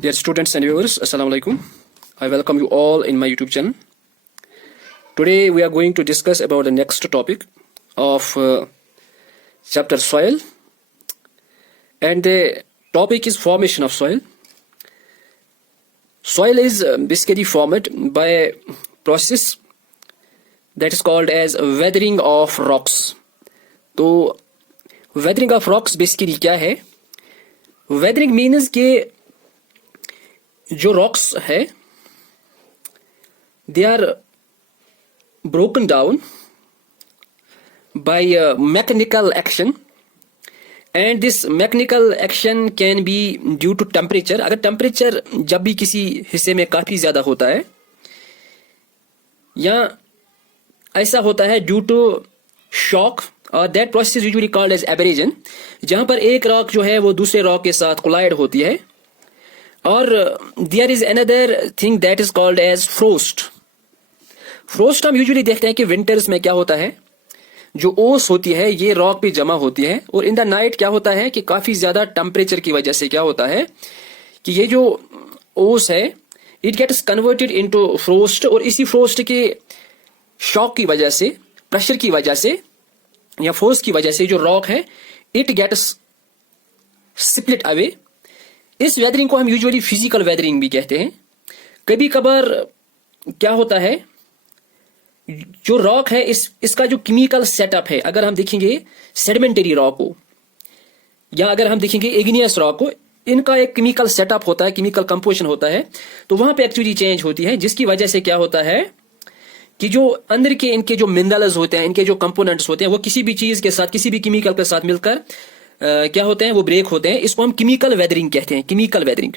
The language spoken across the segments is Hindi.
Dear students and viewers, Assalamu alaikum. I welcome you all in my YouTube channel. Today we are going to discuss about the next topic of chapter soil, and the topic is formation of soil. Soil is basically formed by a process that is called as weathering of rocks. तो weathering of rocks basically क्या है? Weathering means कि जो rocks है they are broken down by mechanical action, and this mechanical action can be due to temperature. अगर temperature जब भी किसी हिस्से में काफ़ी ज़्यादा होता है या ऐसा होता है due to shock, और that process is usually called as abrasion, जहाँ पर एक rock जो है वो दूसरे rock के साथ collide होती है. और there is another thing that is called as frost. Frost हम यूजुअली देखते हैं कि विंटर्स में क्या होता है, जो ओस होती है ये रॉक पे जमा होती है, और इन द नाइट क्या होता है कि काफी ज्यादा टेम्परेचर की वजह से क्या होता है कि ये जो ओस है it gets converted into frost, और इसी फ्रोस्ट के शॉक की वजह से, प्रेशर की वजह से या फोर्स की वजह से जो रॉक है इट गेट्स स्प्लिट अवे. इस वेदरिंग को हम यूजुअली फिजिकल वेदरिंग भी कहते हैं. कभी कभार क्या होता है, जो रॉक है इसका जो केमिकल सेटअप है, अगर हम देखेंगे सेडिमेंटरी रॉक को या अगर हम देखेंगे इग्नियस रॉक को, इनका एक केमिकल सेटअप होता है, केमिकल कंपोजिशन होता है, तो वहां पे एक्चुअली चेंज होती है, जिसकी वजह से क्या होता है कि जो अंदर के इनके जो मिनरल्स होते हैं, इनके जो कंपोनेंट्स होते हैं, वो किसी भी चीज के साथ, किसी भी केमिकल के साथ मिलकर क्या होते हैं, वो ब्रेक होते हैं. इसको हम केमिकल वेदरिंग कहते हैं, केमिकल वेदरिंग.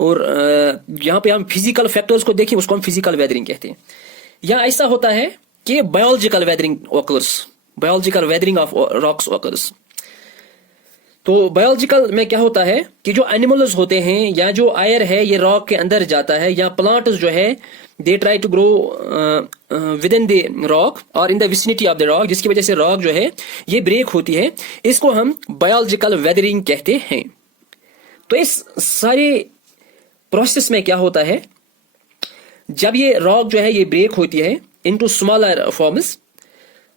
और यहाँ पे हम फिजिकल फैक्टर्स को देखें, उसको हम फिजिकल वेदरिंग कहते हैं. या ऐसा होता है कि biological weathering occurs, biological weathering of rocks occurs. तो बायोलॉजिकल में क्या होता है कि जो एनिमल्स होते हैं या जो एयर है ये रॉक के अंदर जाता है, या प्लांट्स जो है they try to grow within the rock और in the vicinity of the rock, जिसकी वजह से रॉक जो है ये ब्रेक होती है. इसको हम बायोलॉजिकल वेदरिंग कहते हैं. तो इस सारे प्रोसेस में क्या होता है, जब ये रॉक जो है ये ब्रेक होती है इनटू स्मॉलर फॉर्म्स,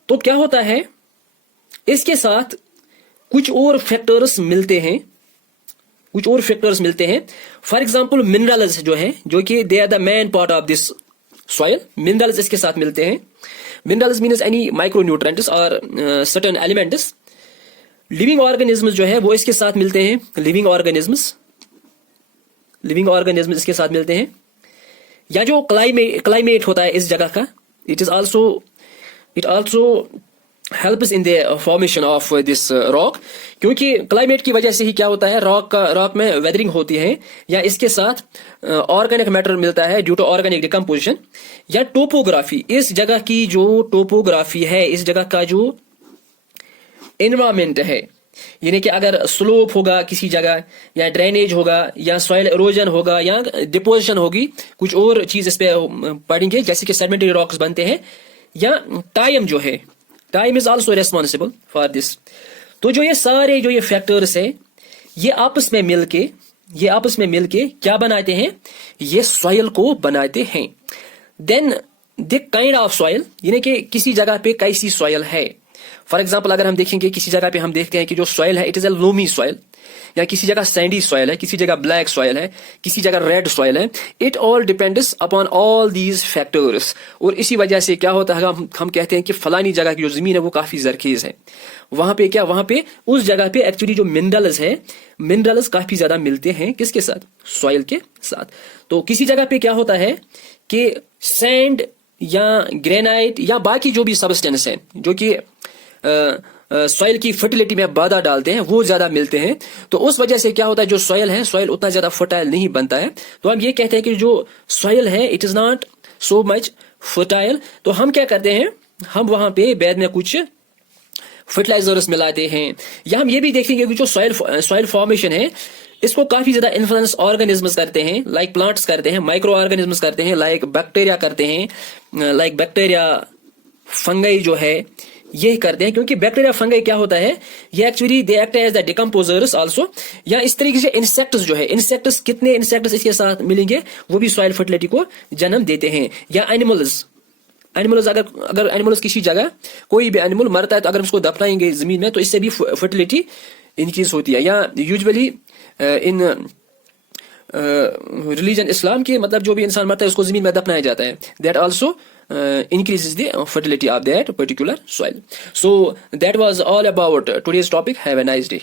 तो क्या होता है इसके साथ कुछ और फैक्टर्स मिलते हैं, कुछ और फैक्टर्स मिलते हैं. फॉर एग्जांपल मिनरल्स जो है, जो कि they are the main part of this soil, minerals इसके साथ मिलते हैं. Minerals means any micro nutrients और सर्टेन एलिमेंट्स. लिविंग ऑर्गेनिज्म्स जो है वो इसके साथ मिलते हैं, लिविंग ऑर्गेनिज्म्स इसके साथ मिलते हैं. या जो क्लाइमेट होता है इस जगह का, it also helps in the formation of this rock, क्योंकि क्लाइमेट की वजह से ही क्या होता है, रॉक में वेदरिंग होती है, या इसके साथ ऑर्गेनिक मैटर मिलता है ड्यू टू ऑर्गेनिक डिकम्पोजिशन. या टोपोग्राफी, इस जगह की जो टोपोग्राफी है, इस जगह का जो एनवायरमेंट है, यानी कि अगर स्लोप होगा किसी जगह, या ड्रेनेज होगा, या सॉइल इरोजन होगा, या डिपोजिशन होगी, कुछ और चीज इस पे पढ़ेंगे, जैसे कि सेडिमेंटरी रॉक्स बनते हैं. या टाइम जो है, time is also responsible for this. तो जो ये सारे जो ये फैक्टर्स है ये आपस में मिलके क्या बनाते हैं, ये सॉइल को बनाते हैं. Then the kind of soil, यानी कि किसी जगह पे कैसी सॉइल है. फॉर एग्जाम्पल अगर हम देखेंगे किसी जगह पे हम देखते हैं कि जो सॉइल है it is a loamy soil, या किसी जगह सैंडी सॉइल है, किसी जगह ब्लैक सॉइल है, किसी जगह रेड सॉइल है. It all depends upon all these factors. और इसी वजह से क्या होता है, हम कहते हैं कि फलानी जगह की जो जमीन है वो काफी जरखेज है. वहां पे उस जगह पे एक्चुअली जो मिनरल्स है, मिनरल्स काफी ज्यादा मिलते हैं किसके साथ, सॉइल के साथ. तो किसी जगह पे क्या होता है कि सैंड या ग्रेनाइट या बाकी जो भी सब्सटेंस है जो कि सॉइल की फर्टिलिटी में बाधा डालते हैं, वो ज्यादा मिलते हैं. तो उस वजह से क्या होता है, जो सॉइल है, सॉइल उतना ज्यादा फर्टाइल नहीं बनता है. तो हम ये कहते हैं कि जो सॉइल है it is not so much fertile. तो हम क्या करते हैं, हम वहां पे बाद में कुछ फर्टिलाइजर्स मिलाते हैं. या हम ये भी देखेंगे कि जो सॉइल फॉर्मेशन है इसको काफी ज्यादा इन्फ्लुएंस ऑर्गेनिज्म्स करते हैं, लाइक प्लांट्स करते हैं, माइक्रो ऑर्गेनिज्म्स करते हैं, लाइक बैक्टीरिया करते हैं, लाइक बैक्टीरिया, फंगई जो है यही करते हैं, क्योंकि बैक्टीरिया फंगाई क्या होता है, ये actually they act as the decomposers also, या इस तरीके से इंसेक्ट्स जो है, इंसेक्ट्स कितने इंसेक्ट्स इसके साथ मिलेंगे वो भी सॉइल फर्टिलिटी को जन्म देते हैं। या एनिमल्स अगर एनिमल्स किसी जगह कोई भी एनिमल मरता है तो अगर उसको दफनाएंगे जमीन में तो इससे भी फर्टिलिटी इंक्रीज होती है। या यूजुअली इन रिलीजन इस्लाम के मतलब जो भी इंसान मरता है उसको जमीन में दफनाया जाता है, that also increases the fertility of that particular soil. So that was all about today's topic. Have a nice day.